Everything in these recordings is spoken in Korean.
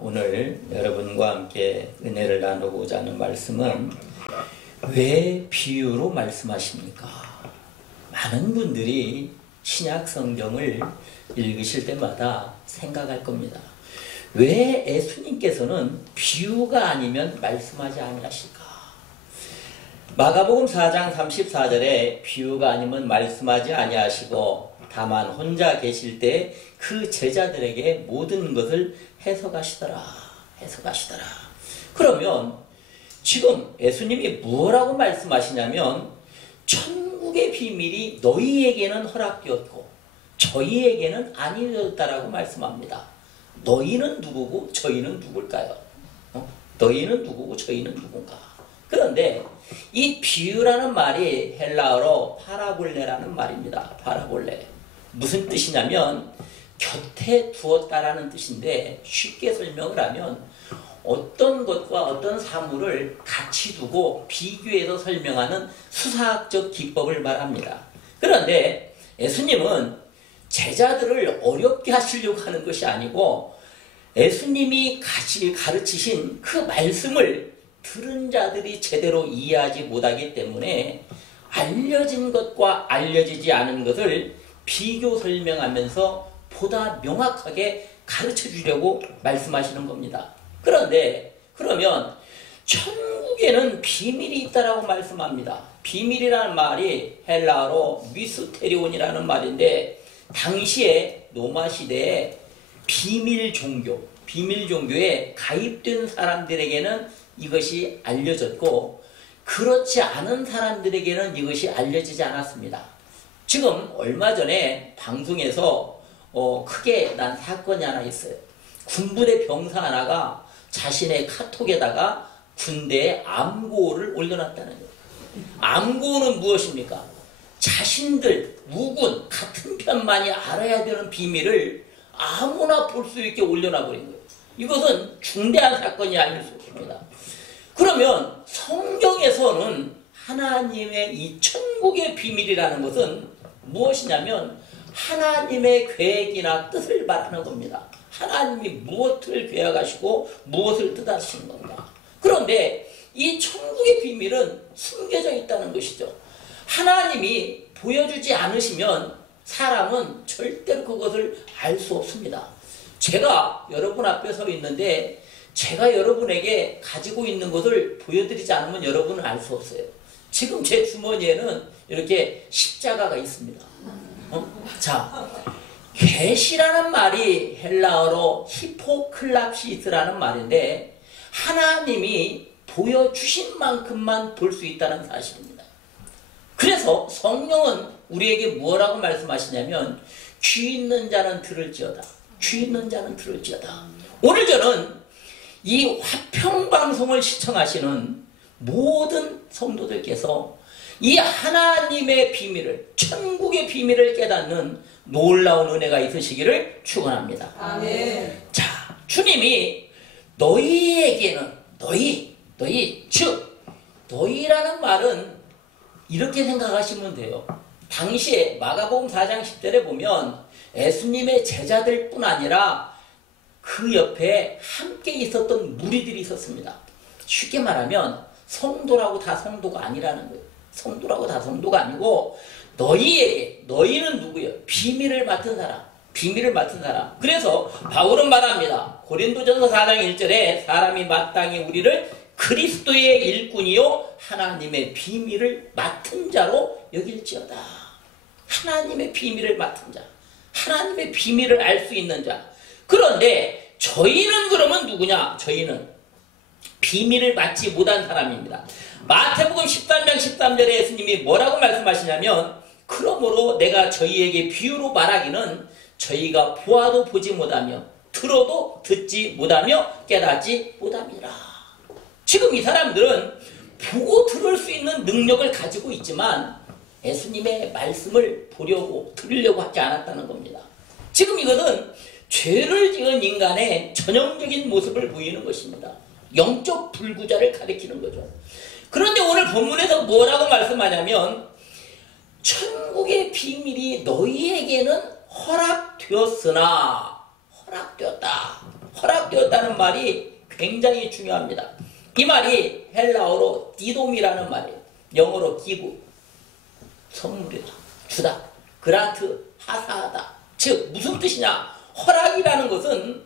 오늘 여러분과 함께 은혜를 나누고자 하는 말씀은 왜 비유로 말씀하십니까? 많은 분들이 신약 성경을 읽으실 때마다 생각할 겁니다. 왜 예수님께서는 비유가 아니면 말씀하지 아니하실까? 마가복음 4장 34절에 비유가 아니면 말씀하지 아니하시고 다만 혼자 계실 때 그 제자들에게 모든 것을 해석하시더라. 그러면 지금 예수님이 뭐라고 말씀하시냐면 천국의 비밀이 너희에게는 허락되었고 저희에게는 아니었다라고 말씀합니다. 너희는 누구고 저희는 누굴까요? 너희는 누구고 저희는 누군가? 그런데 이 비유라는 말이 헬라어로 파라볼레라는 말입니다. 파라볼레. 무슨 뜻이냐면 곁에 두었다라는 뜻인데 쉽게 설명을 하면 어떤 것과 어떤 사물을 같이 두고 비교해서 설명하는 수사학적 기법을 말합니다. 그런데 예수님은 제자들을 어렵게 하시려고 하는 것이 아니고 예수님이 가르치신 그 말씀을 들은 자들이 제대로 이해하지 못하기 때문에 알려진 것과 알려지지 않은 것을 비교 설명하면서 보다 명확하게 가르쳐 주려고 말씀하시는 겁니다. 그런데 그러면 천국에는 비밀이 있다라고 말씀합니다. 비밀이라는 말이 헬라어로 미스테리온이라는 말인데 당시에 로마 시대에 비밀 종교에 가입된 사람들에게는 이것이 알려졌고 그렇지 않은 사람들에게는 이것이 알려지지 않았습니다. 지금 얼마 전에 방송에서 크게 난 사건이 하나 있어요. 군부대 병사 하나가 자신의 카톡에다가 군대에 암고를 올려놨다는 거예요. 암고는 무엇입니까? 자신들, 우군, 같은 편만이 알아야 되는 비밀을 아무나 볼 수 있게 올려놔버린 거예요. 이것은 중대한 사건이 아닐 수 없습니다. 그러면 성경에서는 하나님의 이 천국의 비밀이라는 것은 무엇이냐면 하나님의 계획이나 뜻을 말하는 겁니다. 하나님이 무엇을 계획하시고 무엇을 뜻하시는 겁니다. 그런데 이 천국의 비밀은 숨겨져 있다는 것이죠. 하나님이 보여주지 않으시면 사람은 절대로 그것을 알 수 없습니다. 제가 여러분 앞에 서 있는데 제가 여러분에게 가지고 있는 것을 보여드리지 않으면 여러분은 알 수 없어요. 지금 제 주머니에는 이렇게 십자가가 있습니다. 자, 계시라는 말이 헬라어로 히포클랍시스라는 말인데 하나님이 보여주신 만큼만 볼 수 있다는 사실입니다. 그래서 성령은 우리에게 뭐라고 말씀하시냐면 귀 있는 자는 들을지어다. 귀 있는 자는 들을지어다. 오늘 저는 이 화평방송을 시청하시는 모든 성도들께서 이 하나님의 비밀을, 천국의 비밀을 깨닫는 놀라운 은혜가 있으시기를 축원합니다. 아멘. 자, 주님이 너희에게는 즉 너희라는 말은 이렇게 생각하시면 돼요. 당시에 마가복음 4장 10절에 보면 예수님의 제자들뿐 아니라 그 옆에 함께 있었던 무리들이 있었습니다. 쉽게 말하면 성도라고 다 성도가 아니라는 거예요. 성도라고 다 성도가 아니고 너희는 누구예요? 비밀을 맡은 사람. 그래서 바울은 말합니다. 고린도전서 4장 1절에 사람이 마땅히 우리를 그리스도의 일꾼이요 하나님의 비밀을 맡은 자로 여길지어다. 하나님의 비밀을 맡은 자, 하나님의 비밀을 알 수 있는 자. 그런데 저희는 그러면 누구냐? 저희는 비밀을 맡지 못한 사람입니다. 마태복음 13장 13절에 예수님이 뭐라고 말씀하시냐면 그러므로 내가 저희에게 비유로 말하기는 저희가 보아도 보지 못하며 들어도 듣지 못하며 깨닫지 못함이라. 지금 이 사람들은 보고 들을 수 있는 능력을 가지고 있지만 예수님의 말씀을 보려고 들으려고 하지 않았다는 겁니다. 지금 이것은 죄를 지은 인간의 전형적인 모습을 보이는 것입니다. 영적 불구자를 가리키는 거죠. 그런데 오늘 본문에서 뭐라고 말씀하냐면 천국의 비밀이 너희에게는 허락되었으나 허락되었다는 말이 굉장히 중요합니다. 이 말이 헬라어로 디돔이라는 말이에요. 영어로 기부, 선물이다, 주다, 그란트, 하사하다. 즉 무슨 뜻이냐? 허락이라는 것은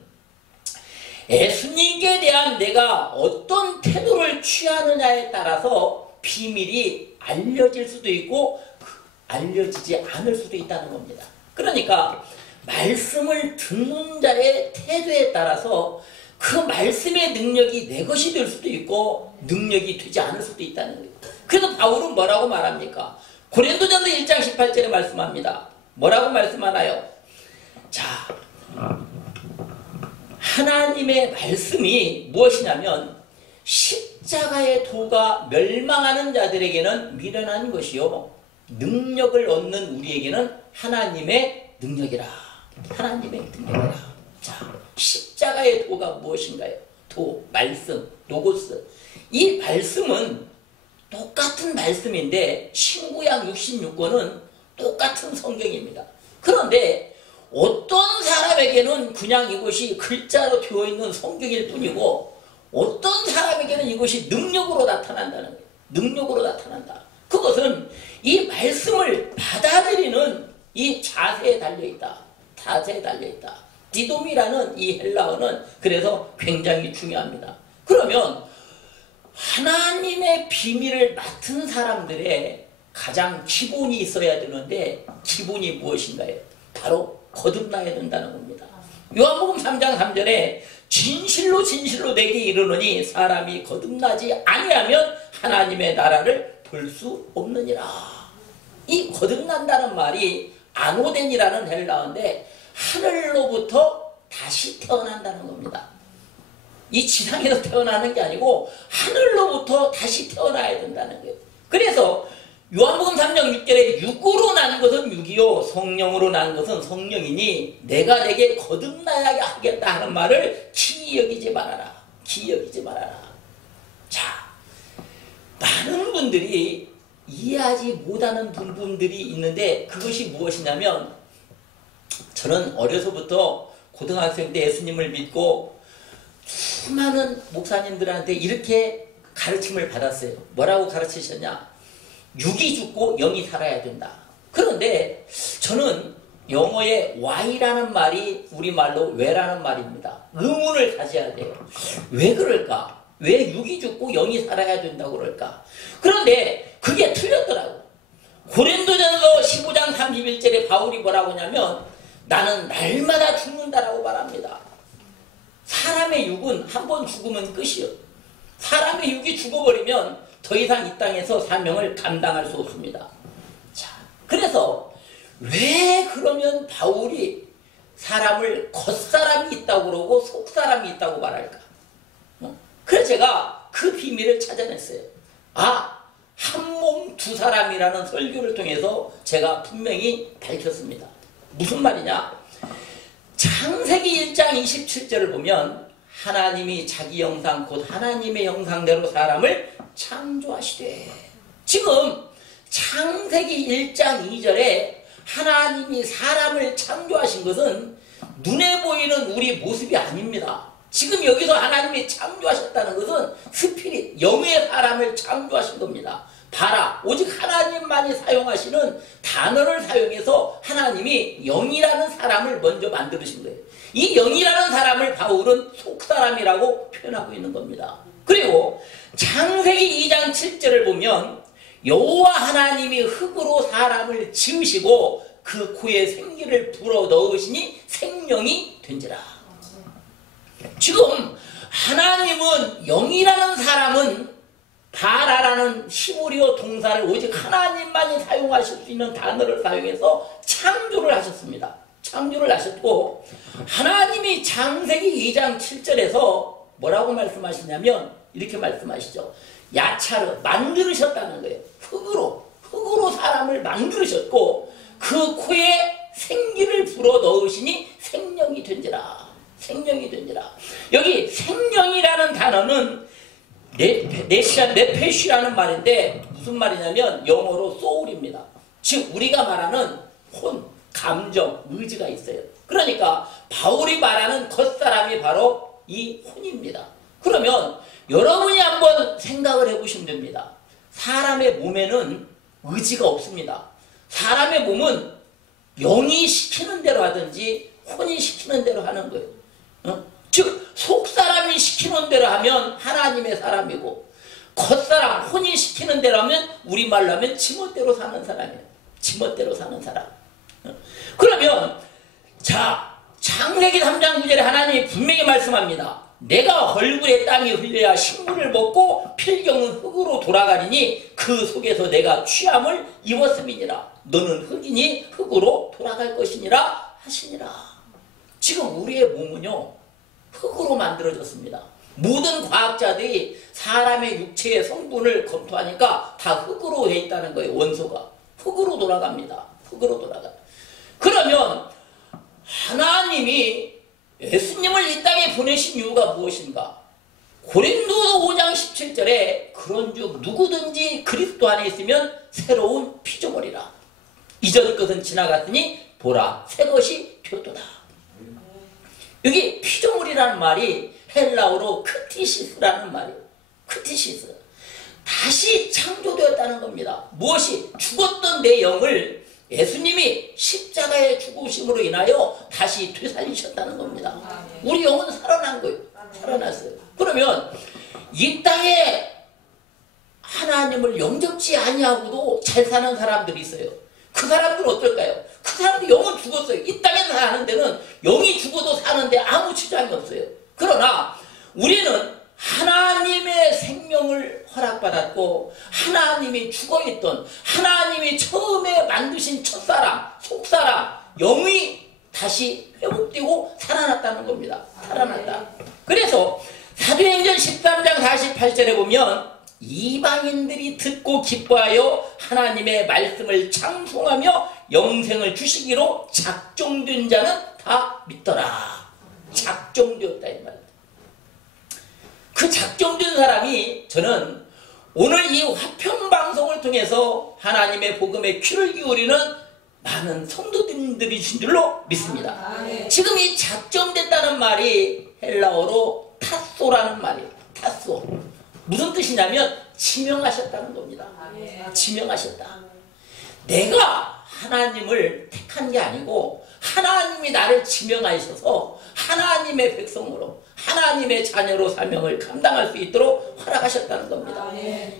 예수님께 대한 내가 어떤 태도를 취하느냐에 따라서 비밀이 알려질 수도 있고 알려지지 않을 수도 있다는 겁니다. 그러니까 말씀을 듣는 자의 태도에 따라서 그 말씀의 능력이 내 것이 될 수도 있고 능력이 되지 않을 수도 있다는 거예요. 그래서 바울은 뭐라고 말합니까? 고린도전서 1장 18절에 말씀합니다. 뭐라고 말씀하나요? 자, 하나님의 말씀이 무엇이냐면 십자가의 도가 멸망하는 자들에게는 미련한 것이요 능력을 얻는 우리에게는 하나님의 능력이라. 하나님의 능력이라. 자, 십자가의 도가 무엇인가요? 도, 말씀, 로고스. 이 말씀은 똑같은 말씀인데 신구약 66권은 똑같은 성경입니다. 그런데 어떤 사람에게는 그냥 이것이 글자로 되어 있는 성경일 뿐이고 어떤 사람에게는 이것이 능력으로 나타난다는 거예요. 능력으로 나타난다. 그것은 이 말씀을 받아들이는 이 자세에 달려있다. 자세에 달려있다. 디돔이라는 이 헬라어는 그래서 굉장히 중요합니다. 그러면 하나님의 비밀을 맡은 사람들의 가장 기본이 있어야 되는데 기본이 무엇인가요? 바로 거듭나야 된다는 겁니다. 요한복음 3장 3절에 진실로 진실로 내게 이르노니 사람이 거듭나지 아니하면 하나님의 나라를 볼 수 없느니라. 이 거듭난다는 말이 아노덴이라는 헬라어인데 하늘로부터 다시 태어난다는 겁니다. 이 지상에서 태어나는 게 아니고 하늘로부터 다시 태어나야 된다는 거예요. 그래서 요한복음 3장 6절에 육으로 난 것은 육이요 성령으로 난 것은 성령이니 내가 내게 거듭나야 하겠다 하는 말을 기이 여기지 말아라. 기이 여기지 말아라. 자, 많은 분들이 이해하지 못하는 부분들이 있는데 그것이 무엇이냐면 저는 어려서부터 고등학생 때 예수님을 믿고 수많은 목사님들한테 이렇게 가르침을 받았어요. 뭐라고 가르치셨냐? 육이 죽고 영이 살아야 된다. 그런데 저는 영어의 why라는 말이 우리말로 왜라는 말입니다. 의문을 가져야 돼요. 왜 그럴까? 왜 육이 죽고 영이 살아야 된다고 그럴까? 그런데 그게 틀렸더라고. 고린도전서 15장 31절에 바울이 뭐라고 하냐면 나는 날마다 죽는다라고 말합니다. 사람의 육은 한 번 죽으면 끝이요. 사람의 육이 죽어버리면 더 이상 이 땅에서 사명을 감당할 수 없습니다. 자, 그래서 왜 그러면 바울이 사람을 겉사람이 있다고 그러고 속사람이 있다고 말할까? 그래서 제가 그 비밀을 찾아냈어요. 아, 한 몸 두 사람이라는 설교를 통해서 제가 분명히 밝혔습니다. 무슨 말이냐? 창세기 1장 27절을 보면 하나님이 자기 형상 곧 하나님의 형상대로 사람을 창조하시되 지금 창세기 1장 2절에 하나님이 사람을 창조하신 것은 눈에 보이는 우리 모습이 아닙니다. 지금 여기서 하나님이 창조하셨다는 것은 스피릿, 영의 사람을 창조하신 겁니다. 봐라, 오직 하나님만이 사용하시는 단어를 사용해서 하나님이 영이라는 사람을 먼저 만드신 거예요. 이 영이라는 사람을 바울은 속사람이라고 표현하고 있는 겁니다. 그리고 창세기 2장 7절을 보면 여호와 하나님이 흙으로 사람을 지으시고 그 코에 생기를 불어 넣으시니 생명이 된지라. 지금 하나님은 영이라는 사람은 바라라는 히브리어 동사를 오직 하나님만이 사용하실 수 있는 단어를 사용해서 창조를 하셨습니다. 창조를 하셨고 하나님이 창세기 2장 7절에서 뭐라고 말씀하시냐면 이렇게 말씀하시죠. 야차르 만들으셨다는 거예요. 흙으로 사람을 만들으셨고 그 코에 생기를 불어 넣으시니 생명이 된지라. 생명이 된지라. 여기 생명이라는 단어는 네페시라는 말인데 무슨 말이냐면 영어로 soul입니다. 즉 우리가 말하는 혼, 감정, 의지가 있어요. 그러니까 바울이 말하는 겉사람이 바로 이 혼입니다. 그러면 여러분이 한번 생각을 해보시면 됩니다. 사람의 몸에는 의지가 없습니다. 사람의 몸은 영이 시키는 대로 하든지 혼이 시키는 대로 하는 거예요. 즉 속사람이 시키는 대로 하면 하나님의 사람이고, 겉사람, 혼이 시키는 대로 하면 우리말로 하면 지멋대로 사는 사람이에요. 지멋대로 사는 사람. 그러면 자, 창세기 3장 9절에 하나님이 분명히 말씀합니다. 내가 얼굴에 땀이 흘려야 식물을 먹고 필경은 흙으로 돌아가리니 그 속에서 내가 취함을 입었음이니라. 너는 흙이니 흙으로 돌아갈 것이니라 하시니라. 지금 우리의 몸은요, 흙으로 만들어졌습니다. 모든 과학자들이 사람의 육체의 성분을 검토하니까 다 흙으로 돼 있다는 거예요. 원소가 흙으로 돌아갑니다. 흙으로 돌아가. 그러면 하나님이 예수님을 이 땅에 보내신 이유가 무엇인가? 고린도서 5장 17절에 그런즉 누구든지 그리스도 안에 있으면 새로운 피조물이라. 이전 것은 지나갔으니 보라 새 것이 되었도다. 여기 피조물이라는 말이 헬라어로 크티시스라는 말이에요. 크티시스. 다시 창조되었다는 겁니다. 무엇이? 죽었던 내 영을 예수님이 십자가의 죽으심으로 인하여 다시 되살리셨다는 겁니다. 우리 영은 살아난 거예요. 살아났어요. 그러면 이 땅에 하나님을 영접지 아니하고도 잘 사는 사람들이 있어요. 그 사람들은 어떨까요? 그 사람들 영은 죽었어요. 이 땅에서 사는 데는 영이 죽어도 사는데 아무 지장이 없어요. 그러나 우리는 하나님의 생명을 허락받았고, 하나님이 죽어있던, 하나님이 처음에 만드신 첫사람, 속사람, 영이 다시 회복되고 살아났다는 겁니다. 살아났다. 그래서 사도행전 13장 48절에 보면 이방인들이 듣고 기뻐하여 하나님의 말씀을 찬송하며 영생을 주시기로 작정된 자는 다 믿더라. 작정되었다 이 말입니다. 그 작정된 사람이 저는 오늘 이 화평방송을 통해서 하나님의 복음에 귀를 기울이는 많은 성도님들이신 줄로 믿습니다. 지금 이 작정됐다는 말이 헬라어로 타소라는 말이에요. 타소. 무슨 뜻이냐면 지명하셨다는 겁니다. 지명하셨다. 내가 하나님을 택한 게 아니고 하나님이 나를 지명하셔서 하나님의 백성으로, 하나님의 자녀로 사명을 감당할 수 있도록 허락하셨다는 겁니다.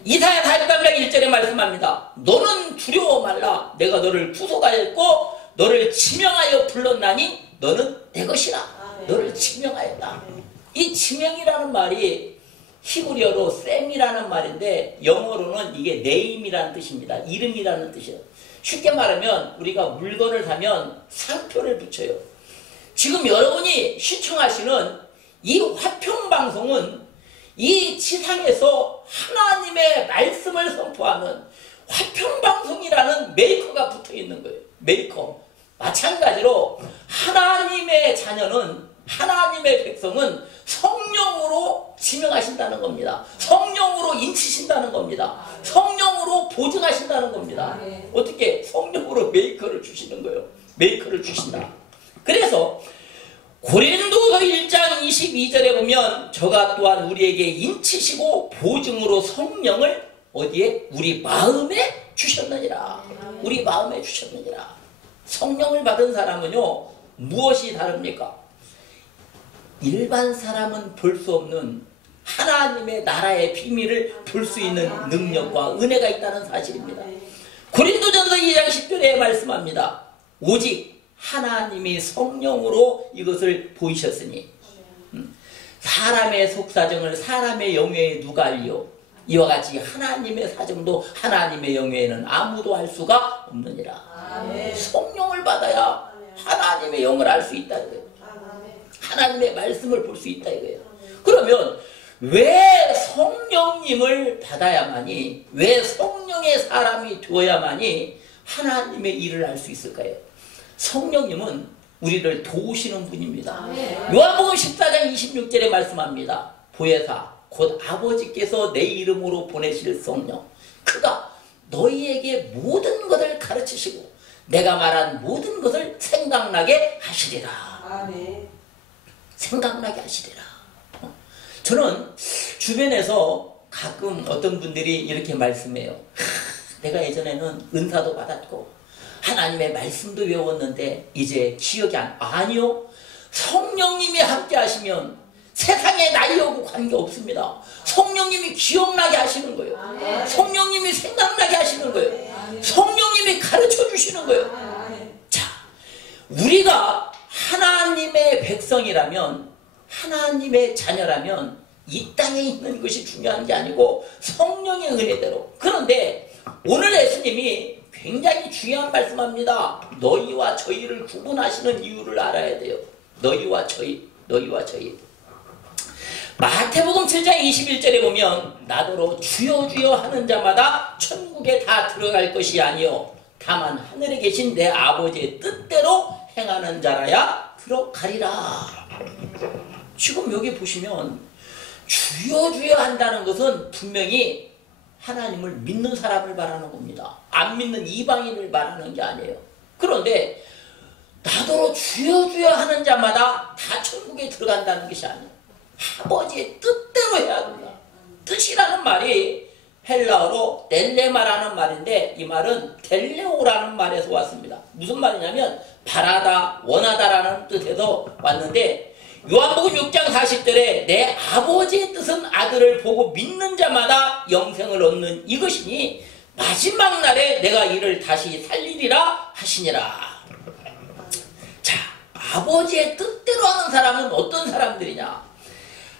이사야 43장 1절에 말씀합니다. 너는 두려워 말라. 내가 너를 구속하였고 너를 지명하여 불렀나니 너는 내 것이라. 너를 지명하였다. 이 지명이라는 말이 히브리어로 셈이라는 말인데 영어로는 이게 네임이라는 뜻입니다. 이름이라는 뜻이에요. 쉽게 말하면 우리가 물건을 사면 상표를 붙여요. 지금 여러분이 시청하시는 이 화평방송은 이 지상에서 하나님의 말씀을 선포하는 화평방송이라는 메이커가 붙어있는 거예요. 메이커. 마찬가지로 하나님의 자녀는, 하나님의 백성은 성령으로 지명하신다는 겁니다. 성령으로 인치신다는 겁니다. 성령으로 보증하신다는 겁니다. 어떻게? 성령으로 메이커를 주시는 거예요. 메이커를 주신다. 그래서 고린도서 1장 22절에 보면 저가 또한 우리에게 인치시고 보증으로 성령을 어디에? 우리 마음에 주셨느니라. 우리 마음에 주셨느니라. 성령을 받은 사람은요, 무엇이 다릅니까? 일반 사람은 볼 수 없는 하나님의 나라의 비밀을 볼 수 있는 능력과 은혜가 있다는 사실입니다. 고린도전서 2장 10절에 말씀합니다. 오직 하나님이 성령으로 이것을 보이셨으니 사람의 속사정을 사람의 영예에 누가 알리오? 이와 같이 하나님의 사정도 하나님의 영예에는 아무도 알 수가 없느니라. 성령을 받아야 하나님의 영을 알 수 있다 이거예요. 하나님의 말씀을 볼 수 있다 이거예요. 그러면 왜 성령님을 받아야만이, 왜 성령의 사람이 되어야만이 하나님의 일을 알 수 있을까요? 성령님은 우리를 도우시는 분입니다. 요한복음 14장 26절에 말씀합니다. 보혜사 곧 아버지께서 내 이름으로 보내실 성령, 그가 너희에게 모든 것을 가르치시고 내가 말한 모든 것을 생각나게 하시리라. 생각나게 하시리라. 저는 주변에서 가끔 어떤 분들이 이렇게 말씀해요. 내가 예전에는 은사도 받았고 하나님의 말씀도 외웠는데 이제 기억이 아니요. 성령님이 함께 하시면 세상에 나이하고 관계없습니다. 성령님이 기억나게 하시는 거예요. 성령님이 생각나게 하시는 거예요. 성령님이 가르쳐 주시는 거예요. 자, 우리가 하나님의 백성이라면, 하나님의 자녀라면 이 땅에 있는 것이 중요한 게 아니고 성령의 은혜대로. 그런데 오늘 예수님이 굉장히 중요한 말씀합니다. 너희와 저희를 구분하시는 이유를 알아야 돼요. 너희와 저희, 너희와 저희. 마태복음 7장 21절에 보면 나더러 주여 주여 하는 자마다 천국에 다 들어갈 것이 아니요 다만 하늘에 계신 내 아버지의 뜻대로 행하는 자라야 들어가리라. 지금 여기 보시면 주여 주여 한다는 것은 분명히 하나님을 믿는 사람을 말하는 겁니다. 안 믿는 이방인을 말하는 게 아니에요. 그런데 나더러 주여 주여 하는 자마다 다 천국에 들어간다는 것이 아니에요. 아버지의 뜻대로 해야 된다. 뜻이라는 말이 헬라어로 델레마라는 말인데 이 말은 델레오라는 말에서 왔습니다. 무슨 말이냐면 바라다, 원하다라는 뜻에서 왔는데 요한복음 6장 40절에 내 아버지의 뜻은 아들을 보고 믿는 자마다 영생을 얻는 이것이니 마지막 날에 내가 이를 다시 살리리라 하시니라. 자, 아버지의 뜻대로 하는 사람은 어떤 사람들이냐?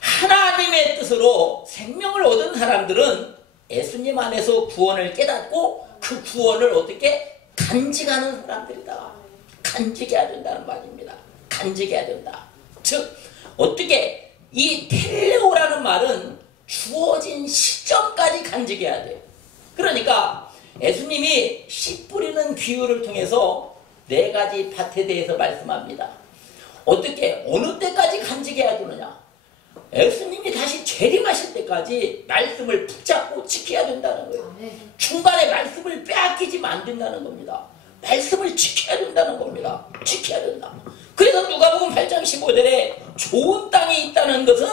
하나님의 뜻으로 생명을 얻은 사람들은 예수님 안에서 구원을 깨닫고 그 구원을 어떻게 간직하는 사람들이다. 간직해야 된다는 말입니다. 간직해야 된다. 즉 어떻게 이 텔레오라는 말은 주어진 시점까지 간직해야 돼요. 그러니까 예수님이 씨 뿌리는 비유를 통해서 4가지 밭에 대해서 말씀합니다. 어떻게 어느 때까지 간직해야 되느냐? 예수님이 다시 재림하실 때까지 말씀을 붙잡고 지켜야 된다는 거예요. 중간에 말씀을 빼앗기지만 안 된다는 겁니다. 말씀을 지켜야 된다는 겁니다. 지켜야 된다. 그래서 누가복음 8장 15절에 좋은 땅에 있다는 것은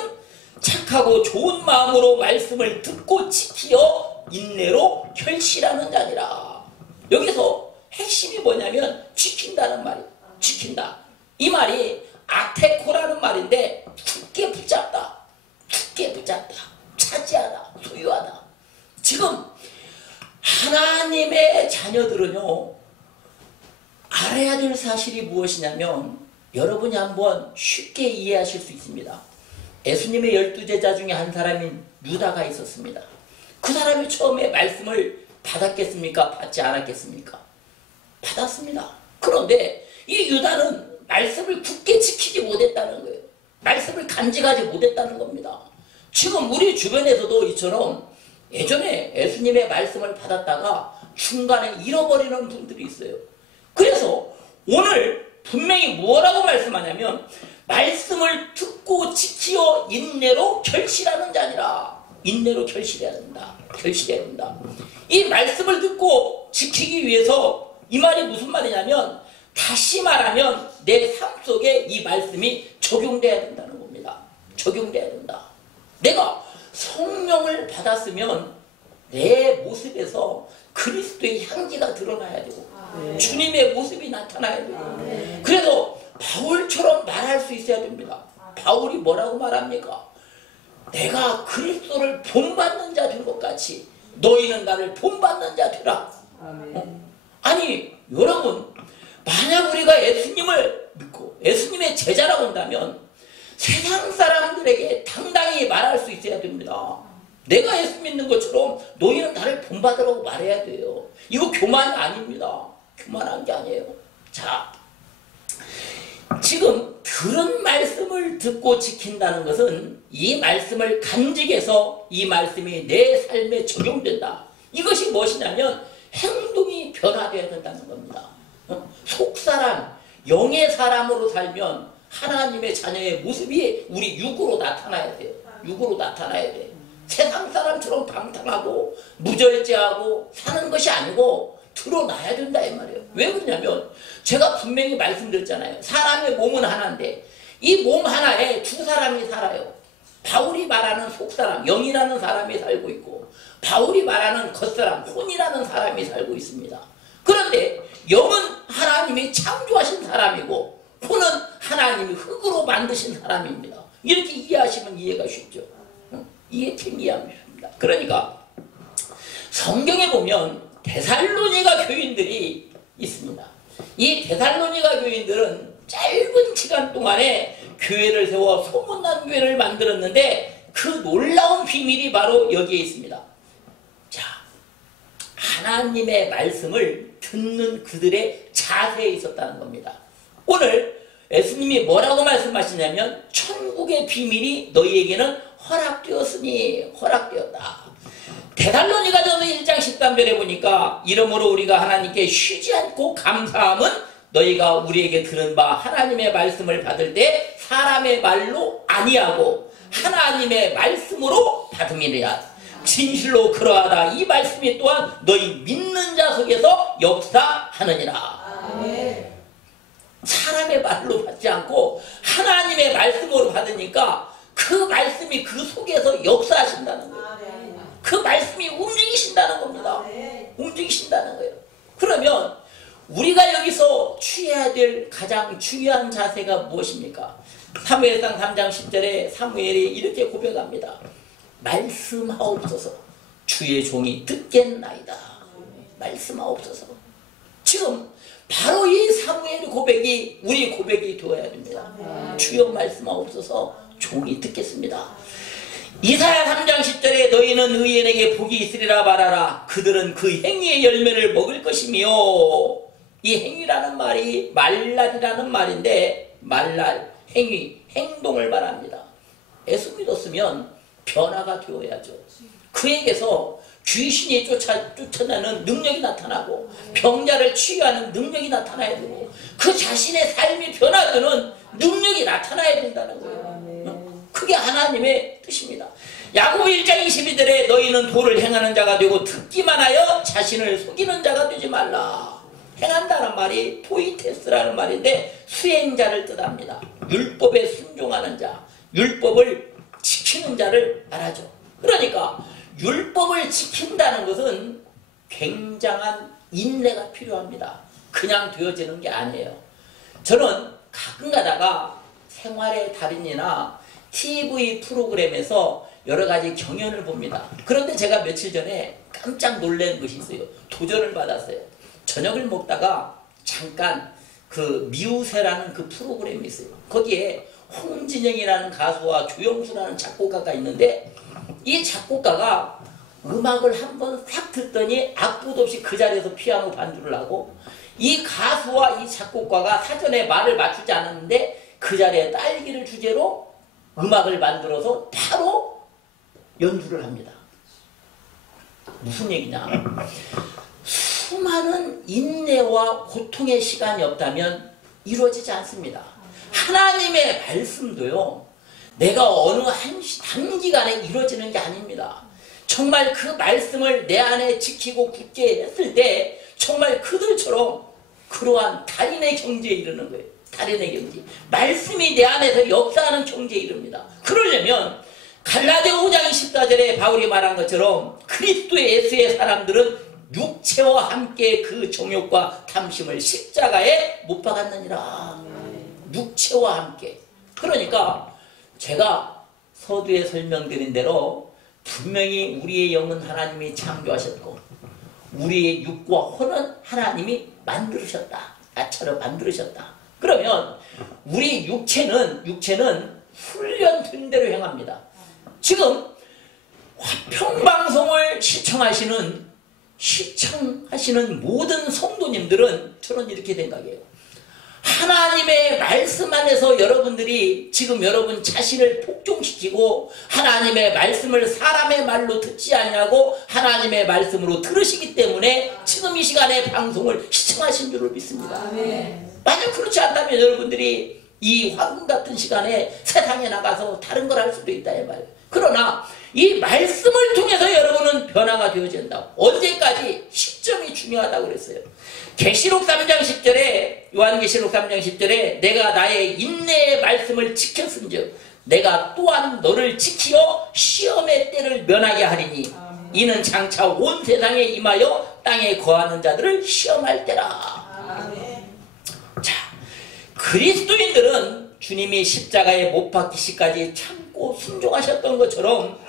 착하고 좋은 마음으로 말씀을 듣고 지키어 인내로 결실하는 자니라. 여기서 핵심이 뭐냐면 지킨다는 말이에요. 지킨다. 이 말이 아테코라는 말인데 굳게 붙잡다. 굳게 붙잡다. 차지하다. 소유하다. 지금 하나님의 자녀들은요. 알아야 될 사실이 무엇이냐면 여러분이 한번 쉽게 이해하실 수 있습니다. 예수님의 12제자 중에 한 사람인 유다가 있었습니다. 그 사람이 처음에 말씀을 받았겠습니까? 받지 않았겠습니까? 받았습니다. 그런데 이 유다는 말씀을 굳게 지키지 못했다는 거예요. 말씀을 간직하지 못했다는 겁니다. 지금 우리 주변에서도 이처럼 예전에 예수님의 말씀을 받았다가 중간에 잃어버리는 분들이 있어요. 그래서 오늘 분명히 뭐라고 말씀하냐면 말씀을 듣고 지키어 인내로 결실하는 자니라. 인내로 결실해야 된다. 결실해야 된다. 이 말씀을 듣고 지키기 위해서 이 말이 무슨 말이냐면 다시 말하면 내 삶 속에 이 말씀이 적용돼야 된다는 겁니다. 적용돼야 된다. 내가 성령을 받았으면 내 모습에서 그리스도의 향기가 드러나야 되고 주님의 모습이 나타나야 되고 그래서 바울처럼 말할 수 있어야 됩니다. 바울이 뭐라고 말합니까? 내가 그리스도를 본받는 자 된 것 같이 너희는 나를 본받는 자 되라. 아니 여러분 만약 우리가 예수님을 믿고 예수님의 제자라고 한다면 세상 사람들에게 당당히 말할 수 있어야 됩니다. 내가 예수 믿는 것처럼 너희는 나를 본받으라고 말해야 돼요. 이거 교만이 아닙니다. 교만한 게 아니에요. 자, 지금 그런 말씀을 듣고 지킨다는 것은 이 말씀을 간직해서 이 말씀이 내 삶에 적용된다. 이것이 무엇이냐면 행동이 변화되어야 된다는 겁니다. 속사람, 영의 사람으로 살면 하나님의 자녀의 모습이 우리 육으로 나타나야 돼요. 육으로 나타나야 돼요. 세상 사람처럼 방탕하고 무절제하고 사는 것이 아니고 드러나야 된다 이 말이에요. 왜 그러냐면 제가 분명히 말씀드렸잖아요. 사람의 몸은 하나인데 이 몸 하나에 두 사람이 살아요. 바울이 말하는 속사람, 영이라는 사람이 살고 있고 바울이 말하는 겉사람, 혼이라는 사람이 살고 있습니다. 그런데 영은 하나님이 창조하신 사람이고 혼은 하나님이 흙으로 만드신 사람입니다. 이렇게 이해하시면 이해가 쉽죠. 이해팀 이해하면 쉽습니다. 그러니까 성경에 보면 데살로니가 교인들이 있습니다. 이 데살로니가 교인들은 짧은 시간 동안에 교회를 세워 소문난 교회를 만들었는데 그 놀라운 비밀이 바로 여기에 있습니다. 자, 하나님의 말씀을 듣는 그들의 자세에 있었다는 겁니다. 오늘 예수님이 뭐라고 말씀하시냐면 천국의 비밀이 너희에게는 허락되었으니 허락되었다. 데살로니가전서 1장 13절에 보니까 이러므로 우리가 하나님께 쉬지 않고 감사함은 너희가 우리에게 들은 바 하나님의 말씀을 받을 때 사람의 말로 아니하고 하나님의 말씀으로 받음이니라. 진실로 그러하다. 이 말씀이 또한 너희 믿는 자 속에서 역사하느니라. 아멘. 사람의 말로 받지 않고 하나님의 말씀으로 받으니까 그 말씀이 그 속에서 역사하신다는 거예요. 그 말씀이 움직이신다는 겁니다. 움직이신다는 거예요. 그러면 우리가 여기서 취해야 될 가장 중요한 자세가 무엇입니까? 사무엘상 3장 10절에 사무엘이 이렇게 고백합니다. 말씀하옵소서 주의 종이 듣겠나이다. 말씀하옵소서. 지금 바로 이 사무엘의 고백이 우리 고백이 되어야 됩니다. 주여 말씀하옵소서 종이 듣겠습니다. 이사야 3장 10절에 너희는 의인에게 복이 있으리라 말하라. 그들은 그 행위의 열매를 먹을 것이며 이 행위라는 말이 말랄이라는 말인데 말랄, 행위, 행동을 말합니다. 예수 믿었으면 변화가 되어야죠. 그에게서 귀신이 쫓아내는 능력이 나타나고 병자를 치유하는 능력이 나타나야 되고 그 자신의 삶이 변화되는 능력이 나타나야 된다는 거예요. 그게 하나님의 뜻입니다. 야고보 1장 22절에 너희는 도를 행하는 자가 되고 듣기만 하여 자신을 속이는 자가 되지 말라. 행한다는 말이 포이테스라는 말인데 수행자를 뜻합니다. 율법에 순종하는 자, 율법을 지키는 자를 말하죠. 그러니까 율법을 지킨다는 것은 굉장한 인내가 필요합니다. 그냥 되어지는 게 아니에요. 저는 가끔 가다가 생활의 달인이나 TV 프로그램에서 여러 가지 경연을 봅니다. 그런데 제가 며칠 전에 깜짝 놀란 것이 있어요. 도전을 받았어요. 저녁을 먹다가 잠깐 그 미우새라는 그 프로그램이 있어요. 거기에 홍진영이라는 가수와 조영수라는 작곡가가 있는데 이 작곡가가 음악을 한번 싹 듣더니 악보도 없이 그 자리에서 피아노 반주를 하고 이 가수와 이 작곡가가 사전에 말을 맞추지 않았는데 그 자리에 딸기를 주제로 음악을 만들어서 바로 연주를 합니다. 무슨 얘기냐? 수많은 인내와 고통의 시간이 없다면 이루어지지 않습니다. 하나님의 말씀도요, 내가 어느 한 단기간에 이루어지는 게 아닙니다. 정말 그 말씀을 내 안에 지키고 굳게 했을 때 정말 그들처럼 그러한 달인의 경지에 이르는 거예요. 달인의 경지. 말씀이 내 안에서 역사하는 경지에 이릅니다. 그러려면 갈라디아 5장 24절에 바울이 말한 것처럼 그리스도 예수의 사람들은 육체와 함께 그 정욕과 탐심을 십자가에 못 박았느니라. 육체와 함께. 그러니까 제가 서두에 설명드린 대로 분명히 우리의 영은 하나님이 창조하셨고 우리의 육과 혼은 하나님이 만들으셨다. 나처럼 만들으셨다. 그러면 우리 육체는 훈련된 대로 행합니다. 지금 화평방송을 시청하시는 모든 성도님들은 저는 이렇게 생각해요. 하나님의 말씀 안에서 여러분들이 지금 여러분 자신을 복종시키고 하나님의 말씀을 사람의 말로 듣지 않냐고 하나님의 말씀으로 들으시기 때문에 지금 이 시간에 방송을 시청하신 줄을 믿습니다. 아멘. 만약 그렇지 않다면 여러분들이 이 황금 같은 시간에 세상에 나가서 다른 걸 할 수도 있다 이 말이에요. 그러나 이 말씀을 통해서 여러분은 변화가 되어진다. 언제까지? 시점이 중요하다고 그랬어요. 계시록 3장 10절에 요한계시록 3장 10절에 내가 나의 인내의 말씀을 지켰은즉 내가 또한 너를 지키어 시험의 때를 면하게 하리니 이는 장차 온 세상에 임하여 땅에 거하는 자들을 시험할 때라. 자, 그리스도인들은 주님이 십자가에 못 박히시까지 참고 순종하셨던 것처럼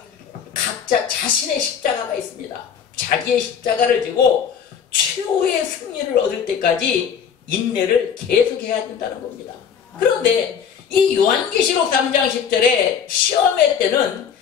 각자 자신의 십자가가 있습니다. 자기의 십자가를 지고 최후의 승리를 얻을 때까지 인내를 계속해야 된다는 겁니다. 그런데 이 요한계시록 3장 10절에 시험의 때는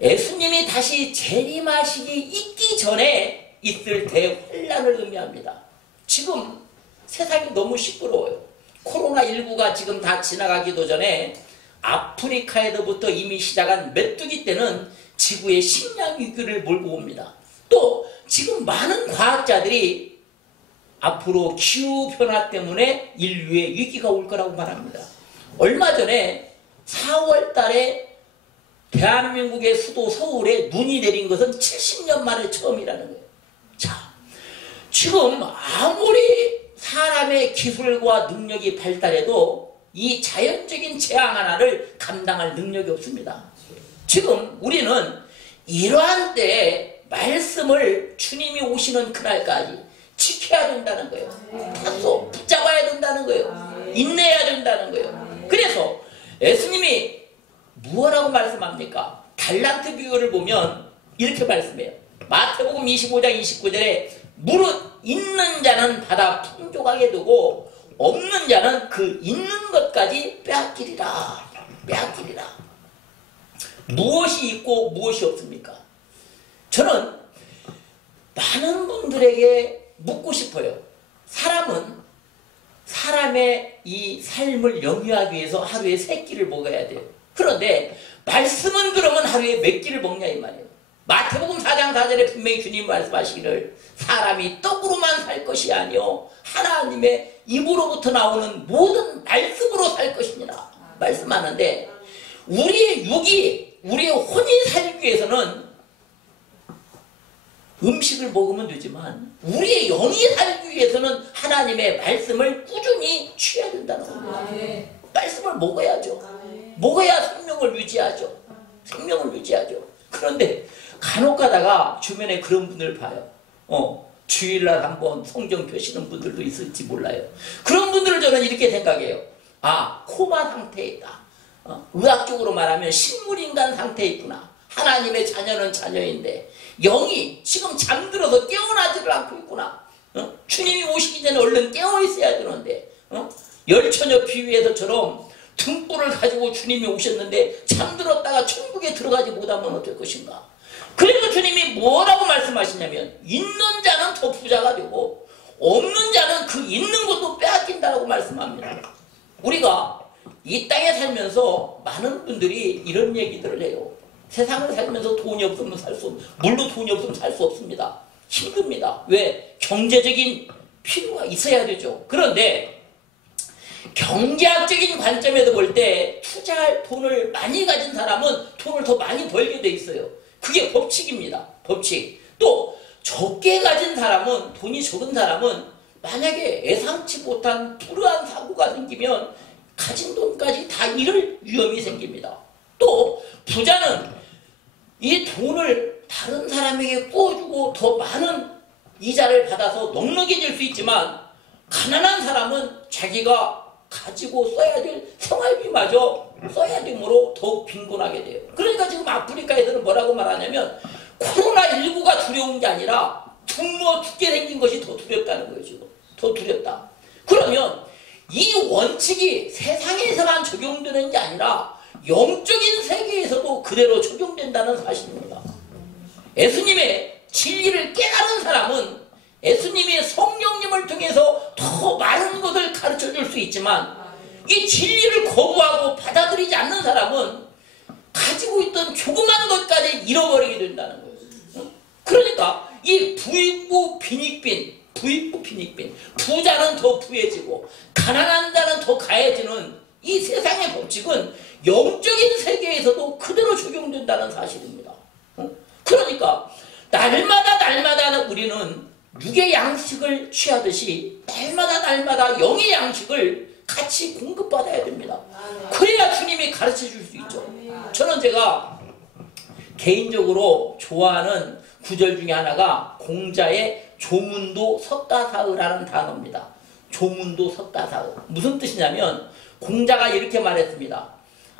예수님이 다시 재림하시기 있기 전에 있을 대환란을 의미합니다. 지금 세상이 너무 시끄러워요. 코로나19가 지금 다 지나가기도 전에 아프리카에서부터 이미 시작한 메뚜기 때는 지구의 식량 위기를 몰고 옵니다. 또 지금 많은 과학자들이 앞으로 기후변화 때문에 인류의 위기가 올 거라고 말합니다. 얼마 전에 4월 달에 대한민국의 수도 서울에 눈이 내린 것은 70년 만에 처음이라는 거예요. 자, 지금 아무리 사람의 기술과 능력이 발달해도 이 자연적인 재앙 하나를 감당할 능력이 없습니다. 지금 우리는 이러한 때에 말씀을 주님이 오시는 그날까지 지켜야 된다는 거예요. 다소 붙잡아야 된다는 거예요. 인내해야 된다는 거예요. 그래서 예수님이 무엇라고 말씀합니까? 달란트 비유를 보면 이렇게 말씀해요. 마태복음 25장 29절에 무릇 있는 자는 받아 풍족하게 두고 없는 자는 그 있는 것까지 빼앗기리라. 빼앗기리라. 무엇이 있고 무엇이 없습니까? 저는 많은 분들에게 묻고 싶어요. 사람은 사람의 이 삶을 영위하기 위해서 하루에 3끼를 먹어야 돼요. 그런데 말씀은 그러면 하루에 몇 끼를 먹냐 이 말이에요. 마태복음 4장 4절에 분명히 주님 말씀하시기를 사람이 떡으로만 살 것이 아니요 하나님의 입으로부터 나오는 모든 말씀으로 살 것이니라 말씀하는데, 우리의 육이, 우리의 혼이 살기 위해서는 음식을 먹으면 되지만 우리의 영이 살기 위해서는 하나님의 말씀을 꾸준히 취해야 된다는 겁니다. 말씀을 먹어야죠. 먹어야 생명을 유지하죠. 생명을 유지하죠. 그런데 간혹 가다가 주변에 그런 분들 봐요. 주일날 한번 성경 펴시는 분들도 있을지 몰라요. 그런 분들을 저는 이렇게 생각해요. 아, 코마 상태에 있다. 의학적으로 말하면 식물인간 상태에 있구나. 하나님의 자녀는 자녀인데 영이 지금 잠들어서 깨어나지를 않고 있구나. 주님이 오시기 전에 얼른 깨어 있어야 되는데 열처녀 비유에서처럼 등불을 가지고 주님이 오셨는데 잠들었다가 천국에 들어가지 못하면 어떨 것인가. 그래서 주님이 뭐라고 말씀하시냐면 있는 자는 더 부자가 되고 없는 자는 그 있는 것도 빼앗긴다라고 말씀합니다. 우리가 이 땅에 살면서 많은 분들이 이런 얘기들을 해요. 세상을 살면서 돈이 없으면 물로 돈이 없으면 살 수 없습니다. 힘듭니다. 왜? 경제적인 필요가 있어야 되죠. 그런데 경제학적인 관점에서 볼 때 투자할 돈을 많이 가진 사람은 돈을 더 많이 벌게 돼 있어요. 그게 법칙입니다. 법칙. 또 적게 가진 사람은, 돈이 적은 사람은 만약에 예상치 못한 불우한 사고가 생기면 가진 돈까지 다 잃을 위험이 생깁니다. 또 부자는 이 돈을 다른 사람에게 구워주고 더 많은 이자를 받아서 넉넉해질 수 있지만, 가난한 사람은 자기가 가지고 써야 될 생활비마저 써야 되므로 더욱 빈곤하게 돼요. 그러니까 지금 아프리카에서는 뭐라고 말하냐면 코로나19가 두려운 게 아니라 굶어 죽게 생긴 것이 더 두렵다는 거예요. 지금 더 두렵다. 그러면 이 원칙이 세상에서만 적용되는 게 아니라 영적인 세계에서도 그대로 적용된다는 사실입니다. 예수님의 진리를 깨달은 사람은 예수님이 성령님을 통해서 더 많은 것을 가르쳐 줄 수 있지만, 이 진리를 거부하고 받아들이지 않는 사람은 가지고 있던 조그만 것까지 잃어버리게 된다는 거예요. 그러니까 이 부익부 빈익빈, 부자는 더 부해지고 가난한 자는 더 가해지는 이 세상의 법칙은 영적인 세계에서도 그대로 적용된다는 사실입니다. 그러니까 날마다 우리는 육의 양식을 취하듯이 날마다 영의 양식을 같이 공급받아야 됩니다. 그래야 주님이 가르쳐 줄 수 있죠. 저는 제가 개인적으로 좋아하는 구절 중에 하나가 공자의 조문도 석가사의라는 단어입니다. 조문도 석가사의. 무슨 뜻이냐면 공자가 이렇게 말했습니다.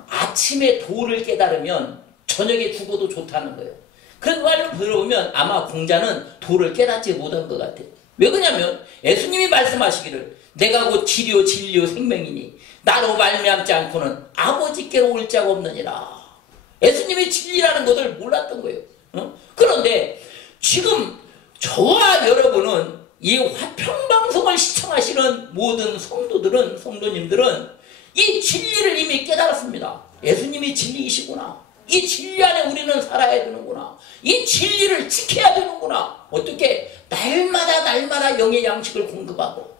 아침에 도를 깨달으면 저녁에 죽어도 좋다는 거예요. 그런 말을 들어보면 아마 공자는 도를 깨닫지 못한 것 같아요. 왜 그러냐면 예수님이 말씀하시기를 내가 곧 치료 진료 생명이니 나로 말미암지 않고는 아버지께로 올 자가 없느니라. 예수님이 진리라는 것을 몰랐던 거예요. 그런데 지금 저와 여러분은 이 화평방송을 시청하시는 모든 성도님들은 이 진리를 이미 깨달았습니다. 예수님이 진리이시구나. 이 진리 안에 우리는 살아야 되는구나. 이 진리를 지켜야 되는구나. 어떻게 날마다 영의 양식을 공급하고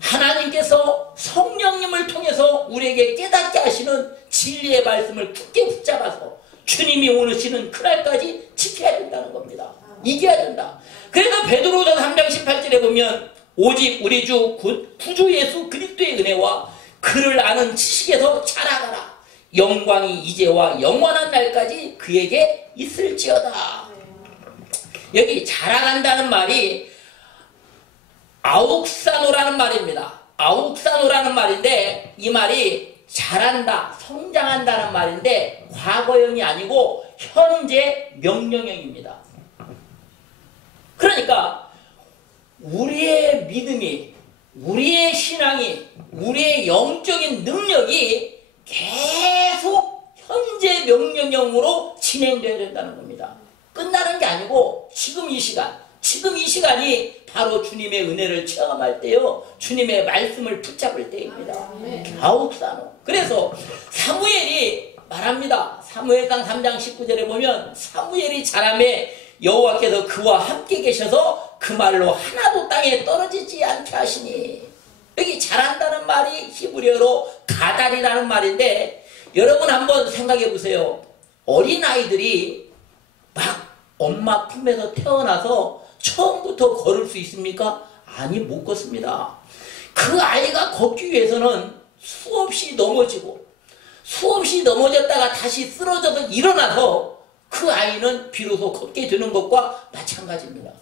하나님께서 성령님을 통해서 우리에게 깨닫게 하시는 진리의 말씀을 굳게 붙잡아서 주님이 오시는 그날까지 지켜야 된다는 겁니다. 이겨야 된다. 그래서 베드로전서 3장 18절에 보면 오직 우리 주 구주 예수 그리스도의 은혜와 그를 아는 지식에서 자라가라. 영광이 이제와 영원한 날까지 그에게 있을지어다. 여기 자라간다는 말이 아욱사노라는 말입니다. 아욱사노라는 말인데 이 말이 자란다, 성장한다는 말인데 과거형이 아니고 현재 명령형입니다. 그러니까 우리의 믿음이, 우리의 신앙이, 우리의 영적인 능력이 계속 현재 명령형으로 진행되어야 된다는 겁니다. 끝나는 게 아니고 지금 이 시간이 바로 주님의 은혜를 체험할 때요, 주님의 말씀을 붙잡을 때입니다. 아욱사노. 그래서 사무엘이 말합니다. 사무엘상 3장 19절에 보면 사무엘이 자라매 여호와께서 그와 함께 계셔서 그 말로 하나도 땅에 떨어지지 않게 하시니. 여기 자란다는 말이 히브리어로 가달이라는 말인데 여러분 한번 생각해 보세요. 어린아이들이 막 엄마 품에서 태어나서 처음부터 걸을 수 있습니까? 아니, 못 걷습니다. 그 아이가 걷기 위해서는 수없이 넘어지고 수없이 넘어졌다가 다시 쓰러져서 일어나서 그 아이는 비로소 걷게 되는 것과 마찬가지입니다.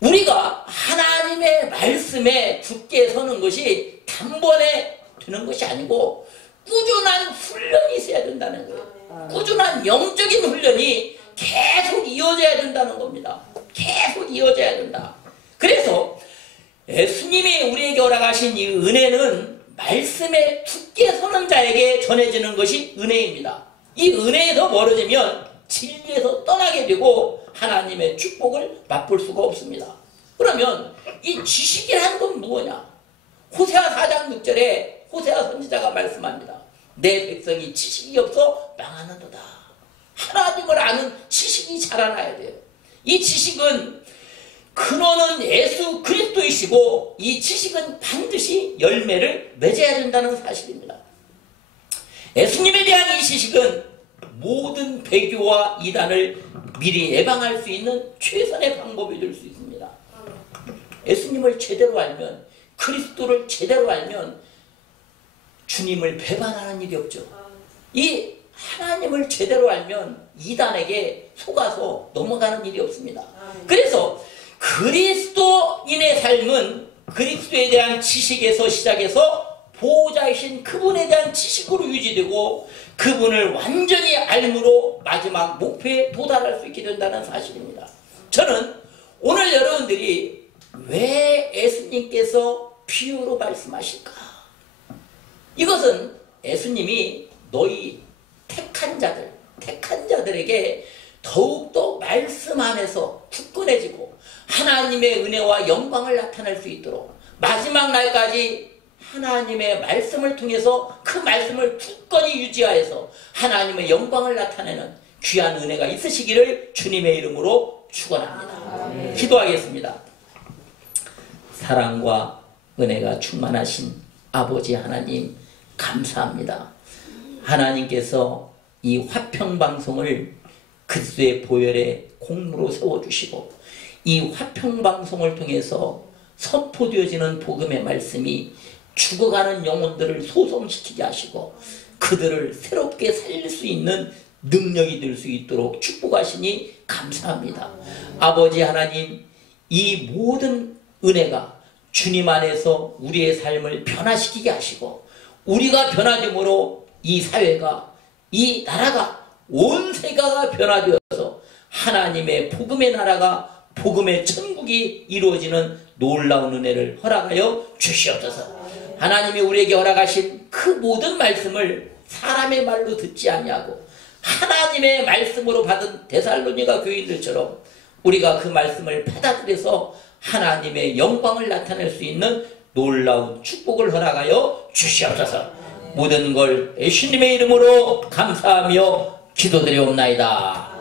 우리가 하나님의 말씀에 굳게 서는 것이 단번에 되는 것이 아니고 꾸준한 훈련이 있어야 된다는 거예요. 꾸준한 영적인 훈련이 계속 이어져야 된다는 겁니다. 계속 이어져야 된다. 그래서 예수님이 우리에게 허락하신 이 은혜는 말씀에 굳게 서는 자에게 전해지는 것이 은혜입니다. 이 은혜에서 멀어지면 진리에서 떠나게 되고 하나님의 축복을 맛볼 수가 없습니다. 그러면 이 지식이라는 건 무엇냐? 호세아 4장 6절에 호세아 선지자가 말씀합니다. 내 백성이 지식이 없어 망하는도다. 하나님을 아는 지식이 자라나야 돼요. 이 지식은 근원은 예수 그리스도이시고 이 지식은 반드시 열매를 맺어야 된다는 사실입니다. 예수님에 대한 이 지식은 모든 배교와 이단을 미리 예방할 수 있는 최선의 방법이 될 수 있습니다. 예수님을 제대로 알면, 그리스도를 제대로 알면 주님을 배반하는 일이 없죠. 이 하나님을 제대로 알면 이단에게 속아서 넘어가는 일이 없습니다. 그래서 그리스도인의 삶은 그리스도에 대한 지식에서 시작해서 보호자이신 그분에 대한 지식으로 유지되고 그분을 완전히 알므로 마지막 목표에 도달할 수 있게 된다는 사실입니다. 저는 오늘 여러분들이 왜 예수님께서 비유로 말씀하실까? 이것은 예수님이 너희 택한 자들에게 더욱더 말씀 안에서 굳건해지고 하나님의 은혜와 영광을 나타낼 수 있도록 마지막 날까지 하나님의 말씀을 통해서 그 말씀을 굳건히 유지하여서 하나님의 영광을 나타내는 귀한 은혜가 있으시기를 주님의 이름으로 축원합니다. 기도하겠습니다. 사랑과 은혜가 충만하신 아버지 하나님 감사합니다. 하나님께서 이 화평방송을 그리스도의 보혈의 공로로 세워주시고 이 화평방송을 통해서 선포되어지는 복음의 말씀이 죽어가는 영혼들을 소성시키게 하시고 그들을 새롭게 살릴 수 있는 능력이 될 수 있도록 축복하시니 감사합니다. 아버지 하나님, 이 모든 은혜가 주님 안에서 우리의 삶을 변화시키게 하시고 우리가 변화됨으로 이 사회가, 이 나라가, 온 세계가 변화되어서 하나님의 복음의 나라가, 복음의 천국이 이루어지는 놀라운 은혜를 허락하여 주시옵소서. 하나님이 우리에게 허락하신 그 모든 말씀을 사람의 말로 듣지 아니하고 하나님의 말씀으로 받은 데살로니가 교인들처럼 우리가 그 말씀을 받아들여서 하나님의 영광을 나타낼 수 있는 놀라운 축복을 허락하여 주시옵소서. 모든 걸 예수님의 이름으로 감사하며 기도드리옵나이다.